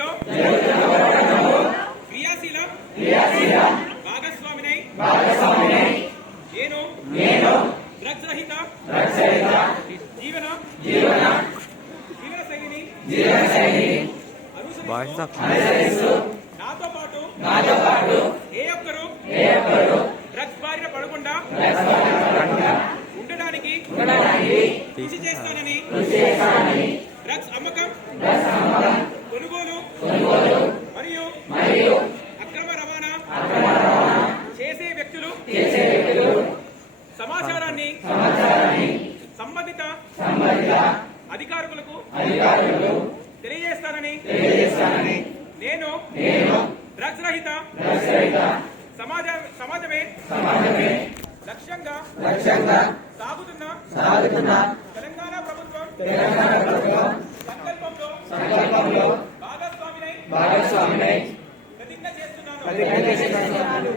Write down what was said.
పోరాటంలో క్రియాశీల భాగస్వామినై నేను డ్రగ్స్ రహిత జీవన శైలిని అనుసరిస్తూ నాతో పాటు ఏ ఒక్కరు డ్రగ్స్ బారిన పడకుండా ఉండడానికి కృషి చేస్తానని డ్రగ్స్ అమ్మకం కొనుగోలు మరియు అక్రమ రవాణా చేసే వ్యక్తులు సమాచారాన్ని సంబంధిత అధికారులకు తెలియజేస్తానని నేను డ్రగ్స్ రహిత సమాజమే లక్ష్యంగా సాగుతున్న తెలంగాణ ప్రభుత్వం సంకల్పంలో భాగస్వామినై ప్రతిజ్ఞ చేస్తున్నాను.